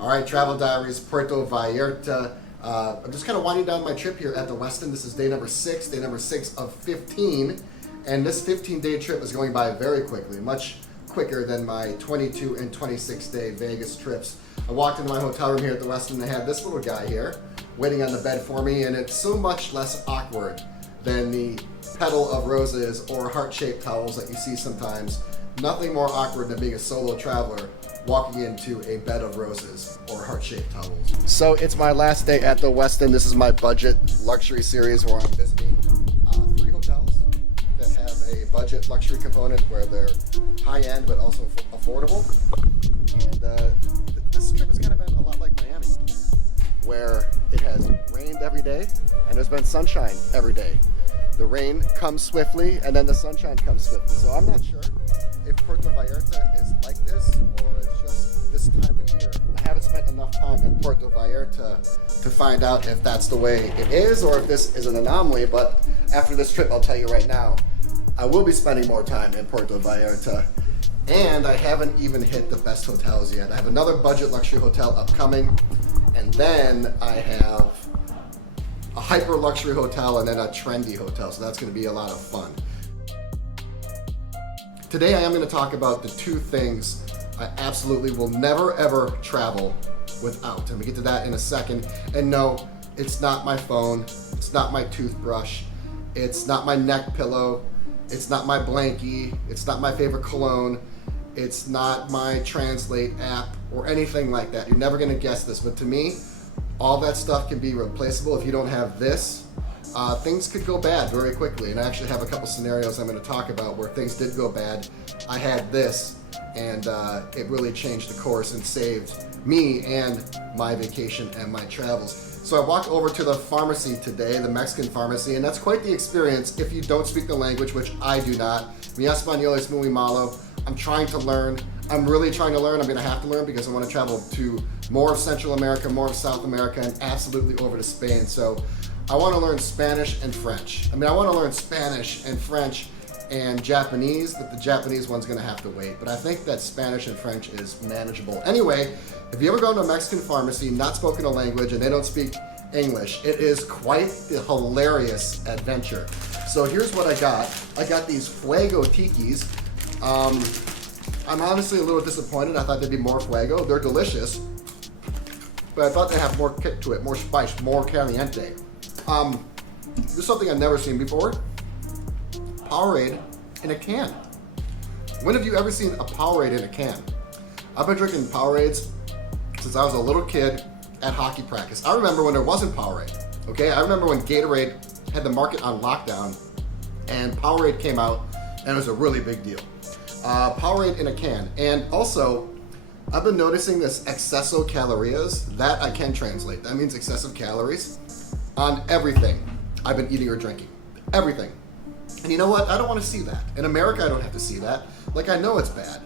All right, Travel Diaries, Puerto Vallarta. I'm just kind of winding down my trip here at the Westin. This is day number 6 of 15. And this 15-day trip is going by very quickly, much quicker than my 22 and 26-day Vegas trips. I walked into my hotel room here at the Westin and they had this little guy here waiting on the bed for me, and it's so much less awkward than the petal of roses or heart-shaped towels that you see sometimes. Nothing more awkward than being a solo traveler walking into a bed of roses or heart-shaped towels. So it's my last day at the Westin. This is my budget luxury series where I'm visiting 3 hotels that have a budget luxury component where they're high-end but also affordable. And this trip has kind of been a lot like Miami, where it has rained every day and there's been sunshine every day. The rain comes swiftly and then the sunshine comes swiftly. So I'm not sure if Puerto Vallarta is like this or it's just this time of year. I haven't spent enough time in Puerto Vallarta to find out if that's the way it is or if this is an anomaly, but after this trip I'll tell you right now, I will be spending more time in Puerto Vallarta. And I haven't even hit the best hotels yet. I have another budget luxury hotel upcoming, and then I have a hyper luxury hotel and then a trendy hotel, so that's going to be a lot of fun. Today I am going to talk about the 2 things I absolutely will never ever travel without. And we get to that in a second. And no, it's not my phone, it's not my toothbrush, it's not my neck pillow, it's not my blankie, it's not my favorite cologne, it's not my Translate app or anything like that. You're never going to guess this, but to me, all that stuff can be replaceable. If you don't have this, things could go bad very quickly. And I actually have a couple scenarios I'm going to talk about where things did go bad. I had this, and it really changed the course and saved me and my vacation and my travels. So I walked over to the pharmacy today, the Mexican pharmacy, and that's quite the experience if you don't speak the language, which I do not. Mi español es muy malo. I'm trying to learn. I'm really trying to learn. I'm going to have to learn because I want to travel to more of Central America, more of South America, and absolutely over to Spain. So I want to learn Spanish and French. I want to learn Spanish and French and Japanese, but the Japanese one's going to have to wait. But I think that Spanish and French is manageable. Anyway, if you ever go to a Mexican pharmacy, not spoken a language, and they don't speak English, it is quite the hilarious adventure. So here's what I got. I got these Fuego Tikis. I'm honestly a little disappointed. I thought they'd be more Fuego. They're delicious, but I thought they'd have more kick to it, more spice, more caliente. This is something I've never seen before. Powerade in a can. When have you ever seen a Powerade in a can? I've been drinking Powerades since I was a little kid at hockey practice. I remember when there wasn't Powerade, okay? I remember when Gatorade had the market on lockdown and Powerade came out and it was a really big deal. Powerade in a can. And also, I've been noticing this exceso calorías, that I can translate. That means excessive calories on everything I've been eating or drinking. Everything. And you know what? I don't want to see that. In America, I don't have to see that. Like, I know it's bad.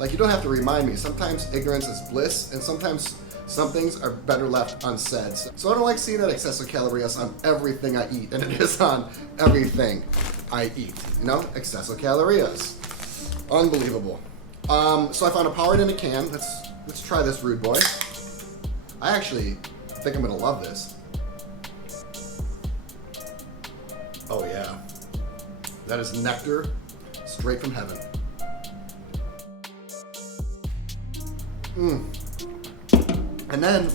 Like, you don't have to remind me. Sometimes ignorance is bliss, and sometimes some things are better left unsaid. So I don't like seeing that excessive calories on everything I eat, and it is on everything I eat. You know, excessive calories. Unbelievable. So I found a Powerade in a can. Let's try this rude boy. I actually think I'm gonna love this. Oh yeah. That is nectar straight from heaven. And then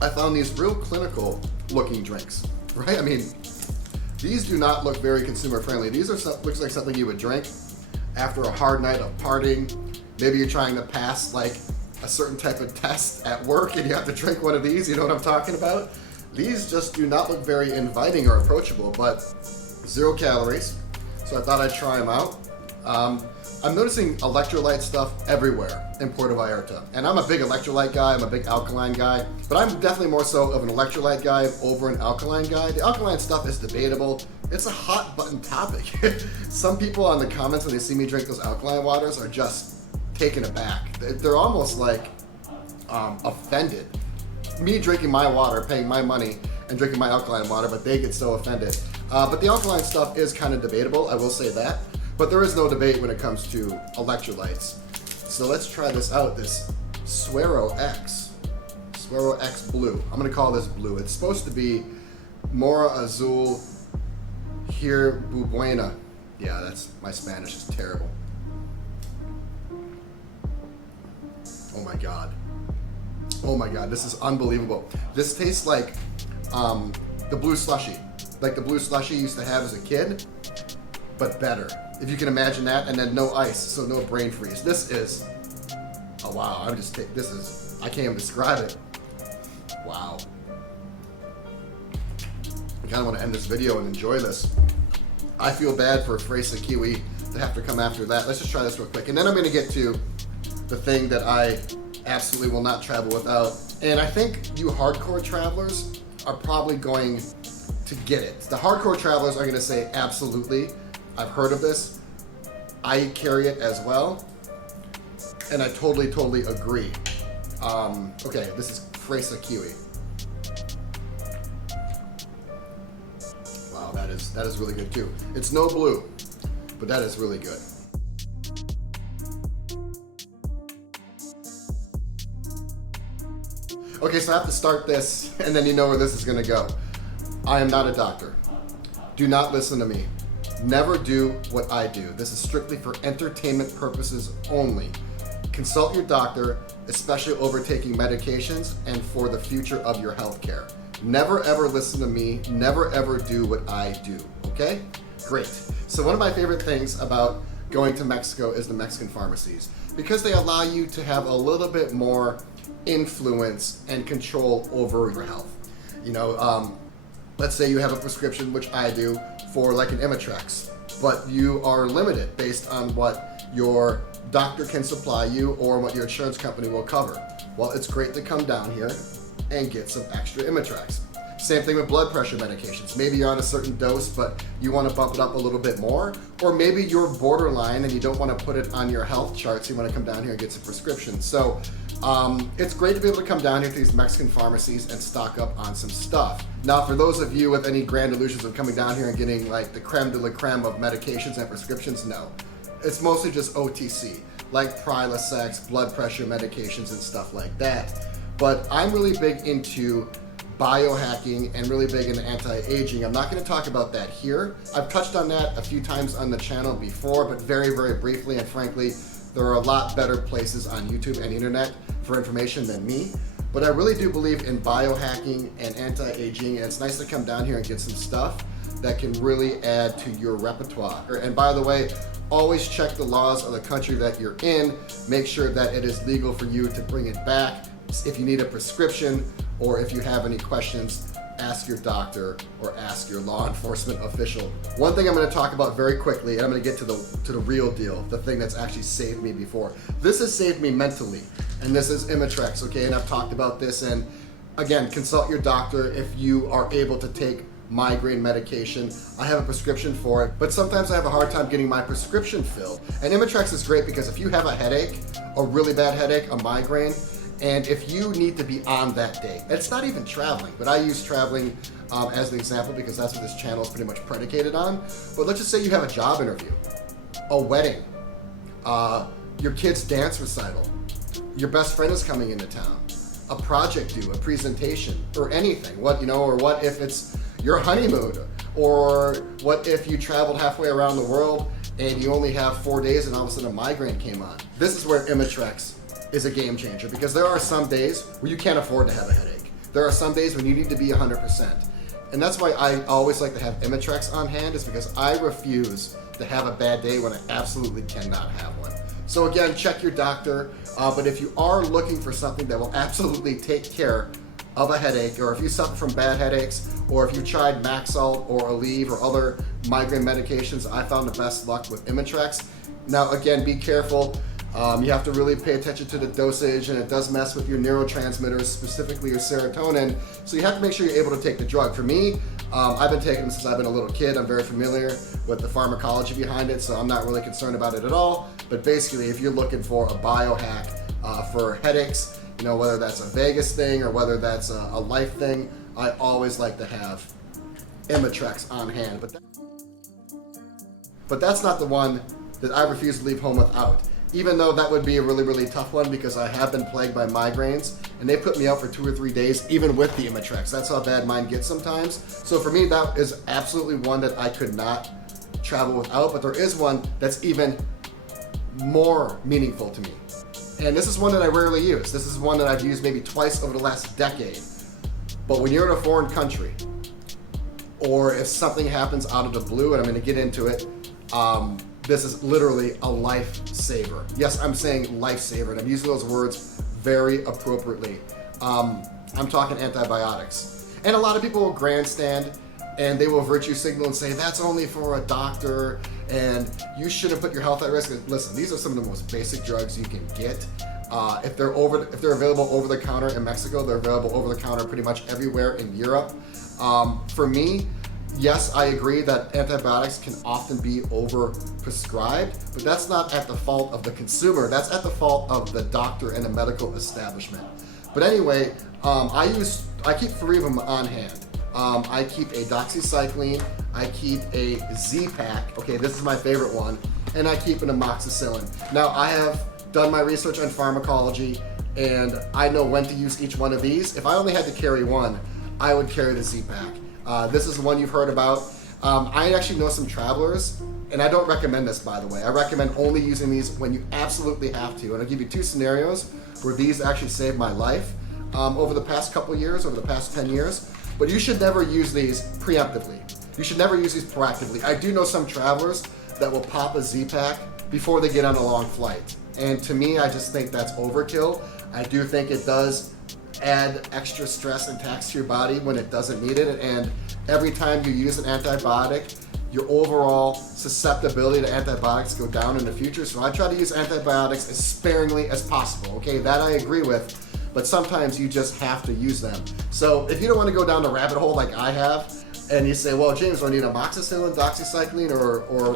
I found these real clinical looking drinks, right? I mean, these do not look very consumer friendly. These looks like something you would drink after a hard night of partying. Maybe you're trying to pass like a certain type of test at work and you have to drink one of these, you know what I'm talking about? These just do not look very inviting or approachable, but 0 calories. So I thought I'd try them out. I'm noticing electrolyte stuff everywhere in Puerto Vallarta. And I'm a big electrolyte guy, I'm a big alkaline guy, but I'm definitely more so of an electrolyte guy over an alkaline guy. The alkaline stuff is debatable. It's a hot button topic. Some people on the comments when they see me drink those alkaline waters are just taken aback. They're almost like offended. Me drinking my water, paying my money, and drinking my alkaline water, but they get so offended. But the alkaline stuff is kind of debatable, I will say that. But there is no debate when it comes to electrolytes. So let's try this out, this Suero X. Suero X Blue. I'm gonna call this blue. It's supposed to be Mora Azul Here Buena. Yeah, that's, my Spanish is terrible. Oh my God. Oh my God, this is unbelievable. This tastes like the blue slushy. Like the blue slushy you used to have as a kid, but better. If you can imagine that, and then no ice, so no brain freeze. This is, oh wow, I can't even describe it. Wow. I kind of want to end this video and enjoy this. I feel bad for Fresa Kiwi to have to come after that. Let's just try this real quick. And then I'm going to get to the thing that I absolutely will not travel without. And I think you hardcore travelers are probably going to get it. The hardcore travelers are going to say, absolutely, I've heard of this. I carry it as well. And I totally agree. Okay, this is Fresa Kiwi. Wow, that is really good too. It's no blue, but that is really good. Okay, so I have to start this, and then you know where this is gonna go. I am not a doctor. Do not listen to me. Never do what I do. This is strictly for entertainment purposes only. Consult your doctor, especially over taking medications and for the future of your health care. Never ever listen to me. Never ever do what I do, okay? Great. So one of my favorite things about going to Mexico is the Mexican pharmacies, because they allow you to have a little bit more influence and control over your health. You know, let's say you have a prescription, which I do, for like an Imitrex, but you are limited based on what your doctor can supply you or what your insurance company will cover. Well, it's great to come down here and get some extra Imitrex. Same thing with blood pressure medications. Maybe you're on a certain dose, but you want to bump it up a little bit more, or maybe you're borderline and you don't want to put it on your health charts. You want to come down here and get some prescriptions. So it's great to be able to come down here to these Mexican pharmacies and stock up on some stuff. Now, for those of you with any grand illusions of coming down here and getting like the creme de la creme of medications and prescriptions, no. It's mostly just OTC, like Prilosec, blood pressure medications and stuff like that. But I'm really big into biohacking and really big into anti-aging. I'm not going to talk about that here. I've touched on that a few times on the channel before, but very briefly, and frankly, there are a lot better places on YouTube and the internet for information than me. But I really do believe in biohacking and anti-aging, and it's nice to come down here and get some stuff that can really add to your repertoire. And by the way, always check the laws of the country that you're in. Make sure that it is legal for you to bring it back. If you need a prescription or if you have any questions, ask your doctor or ask your law enforcement official. One thing I'm going to talk about very quickly, and I'm going to get to the real deal, the thing that's actually saved me before. This has saved me mentally, and this is Imitrex, okay? And I've talked about this, and again, consult your doctor if you are able to take migraine medication. I have a prescription for it, but sometimes I have a hard time getting my prescription filled. And Imitrex is great because if you have a headache, a really bad headache, a migraine, and if you need to be on that day, it's not even traveling, but I use traveling as an example because that's what this channel is pretty much predicated on. But let's just say you have a job interview, a wedding, your kid's dance recital, your best friend is coming into town, a project due, a presentation, or anything. What if it's your honeymoon, or what if you traveled halfway around the world and you only have 4 days and all of a sudden a migraine came on. This is where Imitrex is a game changer, because there are some days where you can't afford to have a headache. There are some days when you need to be 100%. And that's why I always like to have Imitrex on hand, is because I refuse to have a bad day when I absolutely cannot have one. So again, check your doctor, but if you are looking for something that will absolutely take care of a headache, or if you suffer from bad headaches, or if you tried Maxalt or Aleve or other migraine medications, I found the best luck with Imitrex. Now again, be careful. You have to really pay attention to the dosage, and it does mess with your neurotransmitters, specifically your serotonin. So you have to make sure you're able to take the drug. For me, I've been taking it since I've been a little kid. I'm very familiar with the pharmacology behind it, so I'm not really concerned about it at all. But basically, if you're looking for a biohack for headaches, whether that's a Vegas thing or whether that's a life thing, I always like to have Imitrex on hand. But that's not the one that I refuse to leave home without. even though that would be a really, really tough one because I have been plagued by migraines and they put me out for 2 or 3 days, even with the Imitrex. That's how bad mine gets sometimes. So for me, that is absolutely one that I could not travel without, but there is one that's even more meaningful to me. And this is one that I rarely use. This is one that I've used maybe twice over the last decade. But when you're in a foreign country, or if something happens out of the blue, and I'm gonna get into it, this is literally a lifesaver. Yes, I'm saying lifesaver, and I'm using those words very appropriately. I'm talking antibiotics. And a lot of people will grandstand and they will virtue signal and say, that's only for a doctor and you shouldn't put your health at risk. Listen, these are some of the most basic drugs you can get. If they're available over the counter in Mexico, they're available over the counter pretty much everywhere in Europe. For me, yes, I agree that antibiotics can often be over-prescribed, but that's not at the fault of the consumer. That's at the fault of the doctor and the medical establishment. But anyway, I keep 3 of them on hand. I keep a doxycycline, I keep a Z-Pack, okay, this is my favorite one, and I keep an amoxicillin. Now, I have done my research on pharmacology, and I know when to use each one of these. If I only had to carry one, I would carry the Z-Pack. This is one you've heard about. I actually know some travelers, and I don't recommend this, by the way. I recommend only using these when you absolutely have to. And I'll give you 2 scenarios where these actually saved my life over the past couple years, over the past 10 years. But you should never use these preemptively. You should never use these proactively. I do know some travelers that will pop a Z-Pack before they get on a long flight. And to me, I just think that's overkill. I do think it does add extra stress and tax to your body when it doesn't need it. And every time you use an antibiotic, your overall susceptibility to antibiotics go down in the future. So I try to use antibiotics as sparingly as possible. Okay, that I agree with, but sometimes you just have to use them. So if you don't want to go down the rabbit hole like I have, and you say, well, James, do I need amoxicillin, doxycycline, or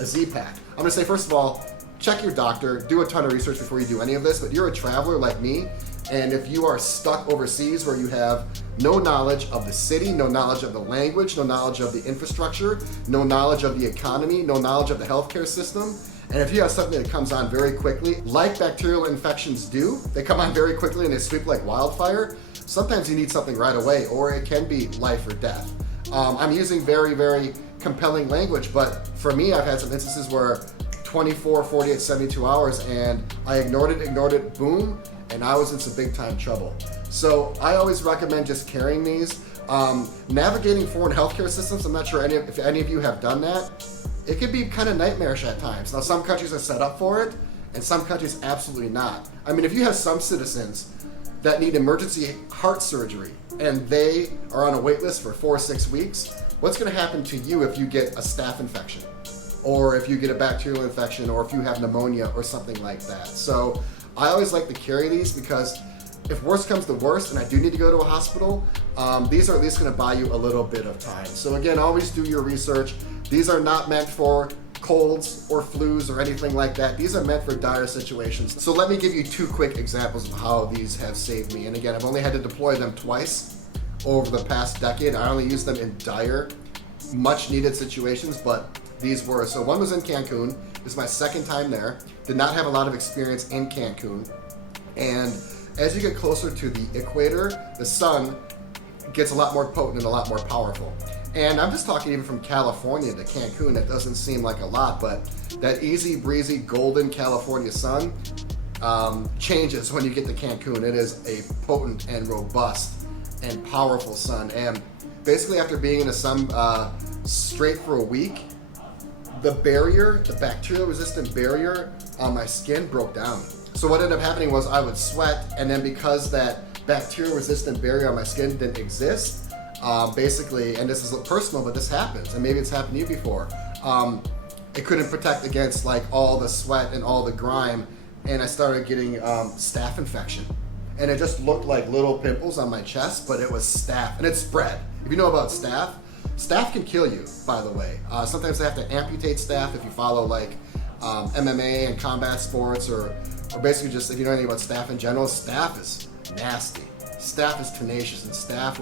a Z-Pack? I'm gonna say, first of all, check your doctor, do a ton of research before you do any of this, but you're a traveler like me, and if you are stuck overseas where you have no knowledge of the city, no knowledge of the language, no knowledge of the infrastructure, no knowledge of the economy, no knowledge of the healthcare system, and if you have something that comes on very quickly, like bacterial infections do, they come on very quickly and they sweep like wildfire, sometimes you need something right away, or it can be life or death. I'm using very, very compelling language, but for me, I've had some instances where 24, 48, 72 hours, and I ignored it, boom, and I was in some big time trouble. So I always recommend just carrying these. Navigating foreign healthcare systems, I'm not sure if any of you have done that. It can be kind of nightmarish at times. Now, some countries are set up for it, and some countries absolutely not. I mean, if you have some citizens that need emergency heart surgery, and they are on a wait list for 4 or 6 weeks, what's gonna happen to you if you get a staph infection? Or if you get a bacterial infection, or if you have pneumonia or something like that. So I always like to carry these because if worst comes to worst and I do need to go to a hospital, these are at least gonna buy you a little bit of time. So again, always do your research. These are not meant for colds or flus or anything like that. These are meant for dire situations. So let me give you 2 quick examples of how these have saved me. And again, I've only had to deploy them twice over the past decade. I only use them in dire, much needed situations, but these were. So one was in Cancun. This is my 2nd time there. Did not have a lot of experience in Cancun. And as you get closer to the equator, the sun gets a lot more potent and a lot more powerful. And I'm just talking even from California to Cancun, that doesn't seem like a lot, but that easy breezy golden California sun changes when you get to Cancun. It is a potent and robust and powerful sun. And basically after being in the sun straight for a week, the barrier, the bacterial resistant barrier on my skin broke down. So what ended up happening was I would sweat, and then because that bacterial resistant barrier on my skin didn't exist, basically, and this is personal, but this happens, and maybe it's happened to you before, it couldn't protect against like all the sweat and all the grime, and I started getting staph infection. And it just looked like little pimples on my chest, but it was staph, and it spread. If you know about staph, staph can kill you, by the way. Sometimes they have to amputate staph if you follow like MMA and combat sports, or basically just if you know anything about staph in general. Staph is nasty. Staph is tenacious, and staph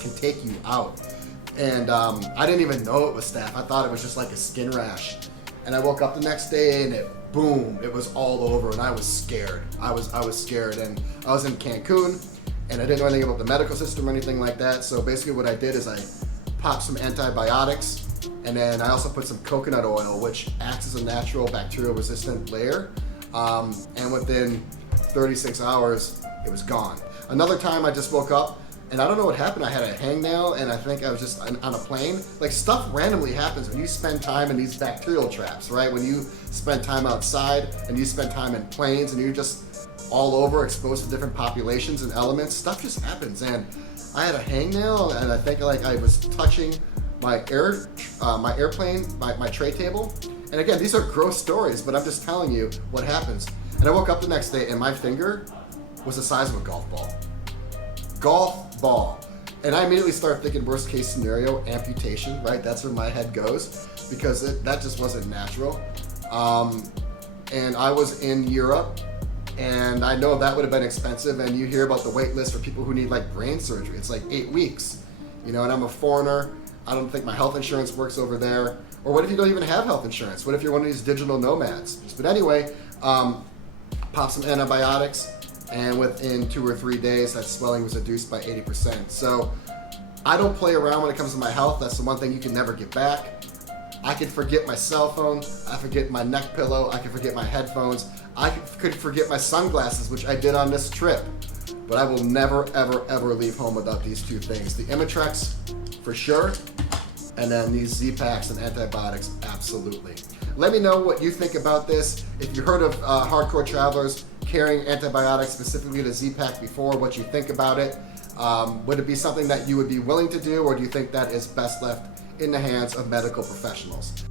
can take you out. And I didn't even know it was staph. I thought it was just like a skin rash. And I woke up the next day and it boom, it was all over, and I was scared. I was scared, and I was in Cancun, and I didn't know anything about the medical system or anything like that. So basically what I did is I popped some antibiotics, and then I also put some coconut oil, which acts as a natural bacterial resistant layer. And within 36 hours, it was gone. Another time I just woke up, and I don't know what happened. I had a hangnail, and I think I was just on a plane. Like, stuff randomly happens when you spend time in these bacterial traps, right? When you spend time outside and you spend time in planes and you're just all over exposed to different populations and elements, stuff just happens. And I had a hangnail, and I think like I was touching my airplane, my tray table. And again, these are gross stories, but I'm just telling you what happens. And I woke up the next day and my finger was the size of a golf ball. Golf ball. And I immediately started thinking worst case scenario, amputation, right? That's where my head goes, because that just wasn't natural. And I was in Europe, and I know that would have been expensive, and you hear about the wait list for people who need like brain surgery. It's like 8 weeks, you know, and I'm a foreigner. I don't think my health insurance works over there. Or what if you don't even have health insurance? What if you're one of these digital nomads? But anyway, pop some antibiotics, and within 2 or 3 days, that swelling was reduced by 80%. So I don't play around when it comes to my health. That's the one thing you can never get back. I could forget my cell phone, I forget my neck pillow, I could forget my headphones, I could forget my sunglasses, which I did on this trip. But I will never, ever, ever leave home without these 2 things. The Imitrex, for sure, and then these Z-Packs and antibiotics, absolutely. Let me know what you think about this. If you heard of hardcore travelers carrying antibiotics, specifically the Z-Pack before, what you think about it. Would it be something that you would be willing to do, or do you think that is best left in the hands of medical professionals?